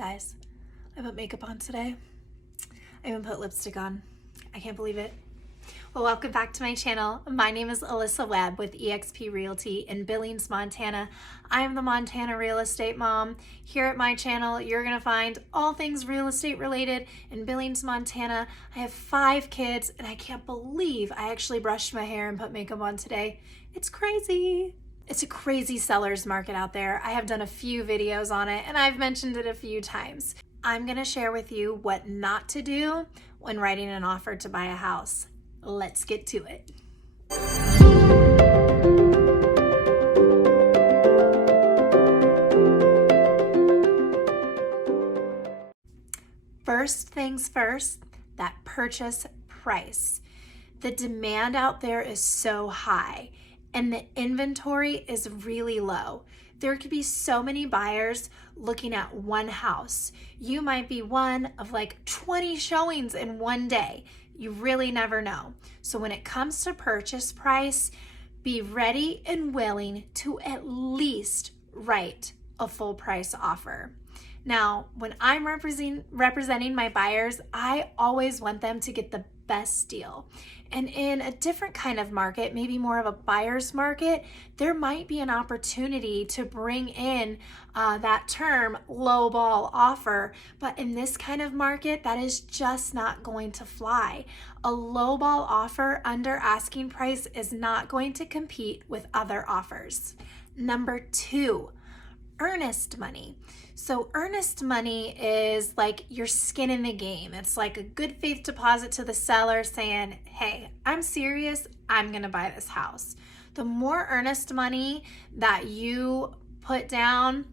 Guys, I put makeup on today. I even put lipstick on. I can't believe it. Well, welcome back to my channel. My name is Alyssa Webb with eXp Realty in Billings, Montana. I am the Montana real estate mom. Here at my channel, you're gonna find all things real estate related in Billings, Montana. I have 5 kids and I can't believe I actually brushed my hair and put makeup on today. It's crazy. It's a crazy seller's market out there. I have done a few videos on it and I've mentioned it a few times. I'm gonna share with you what not to do when writing an offer to buy a house. Let's get to it. First things first, that purchase price. The demand out there is so high and the inventory is really low. There could be so many buyers looking at one house. You might be one of like 20 showings in one day. You really never know. So when it comes to purchase price, be ready and willing to at least write a full price offer. Now, when I'm representing my buyers, I always want them to get the best deal. And in a different kind of market, maybe more of a buyer's market, there might be an opportunity to bring in that term lowball offer. But in this kind of market, that is just not going to fly. A lowball offer under asking price is not going to compete with other offers. Number 2, earnest money. So earnest money is like your skin in the game. It's like a good faith deposit to the seller saying, hey, I'm serious, I'm gonna buy this house. The more earnest money that you put down,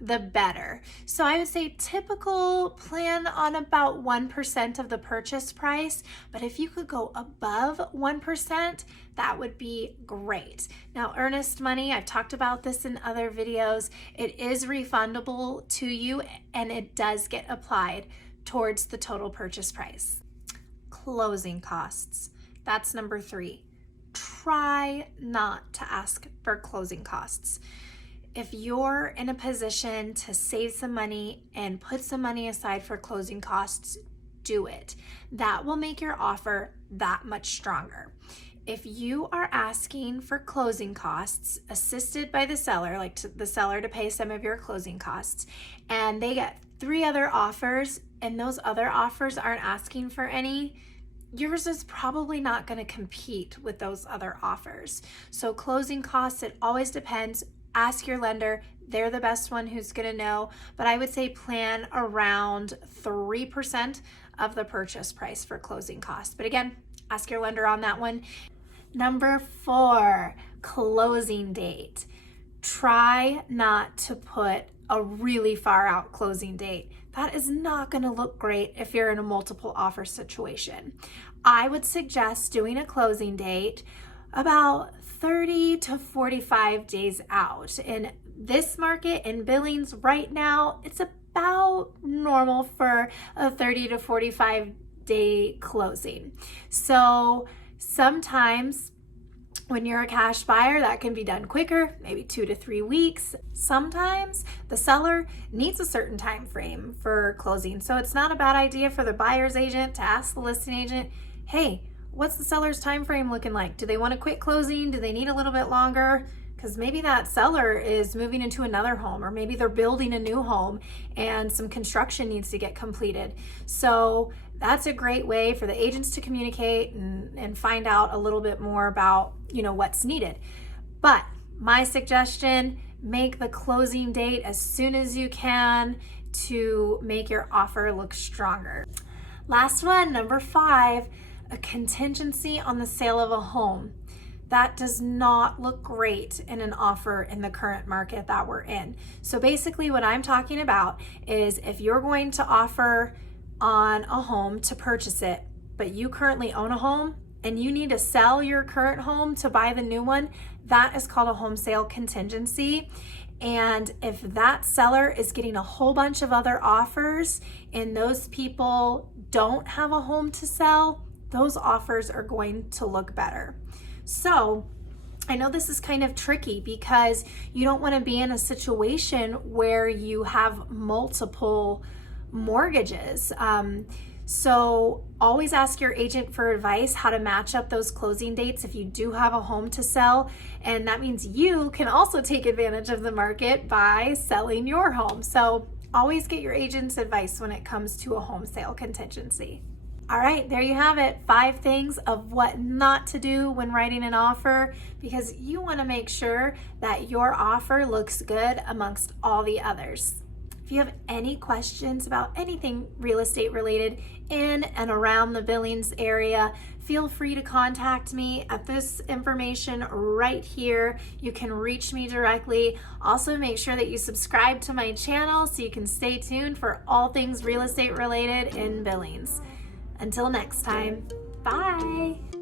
the better. So I would say typical plan on about 1% of the purchase price, but if you could go above 1%, that would be great. Now, earnest money, I've talked about this in other videos. It is refundable to you and it does get applied towards the total purchase price. Closing costs. That's number 3. Try not to ask for closing costs. If you're in a position to save some money and put some money aside for closing costs, do it. That will make your offer that much stronger. If you are asking for closing costs assisted by the seller, like the seller to pay some of your closing costs, and they get 3 other offers and those other offers aren't asking for any, yours is probably not going to compete with those other offers. So closing costs, it always depends. Ask your lender. They're the best one who's going to know, but I would say plan around 3% of the purchase price for closing costs. But again, ask your lender on that one. Number 4, closing date. Try not to put a really far out closing date. That is not going to look great if you're in a multiple offer situation. I would suggest doing a closing date about 30 to 45 days out. In this market in Billings right now, it's about normal for a 30 to 45 day closing. So sometimes when you're a cash buyer, that can be done quicker, maybe 2 to 3 weeks. Sometimes the seller needs a certain time frame for closing. So it's not a bad idea for the buyer's agent to ask the listing agent, hey, what's the seller's time frame looking like? Do they want a quick closing? Do they need a little bit longer? Because maybe that seller is moving into another home, or maybe they're building a new home and some construction needs to get completed. So that's a great way for the agents to communicate and find out a little bit more about, what's needed. But my suggestion, make the closing date as soon as you can to make your offer look stronger. Last one, number 5, a contingency on the sale of a home. That does not look great in an offer in the current market that we're in. So basically what I'm talking about is if you're going to offer on a home to purchase it, but you currently own a home and you need to sell your current home to buy the new one, that is called a home sale contingency. And if that seller is getting a whole bunch of other offers and those people don't have a home to sell, those offers are going to look better. So I know this is kind of tricky because you don't want to be in a situation where you have multiple mortgages. So always ask your agent for advice how to match up those closing dates if you do have a home to sell. And that means you can also take advantage of the market by selling your home. So always get your agent's advice when it comes to a home sale contingency. All right, there you have it. 5 things of what not to do when writing an offer, because you want to make sure that your offer looks good amongst all the others. If you have any questions about anything real estate related in and around the Billings area, feel free to contact me at this information right here. You can reach me directly. Also, make sure that you subscribe to my channel so you can stay tuned for all things real estate related in Billings. Until next time, bye.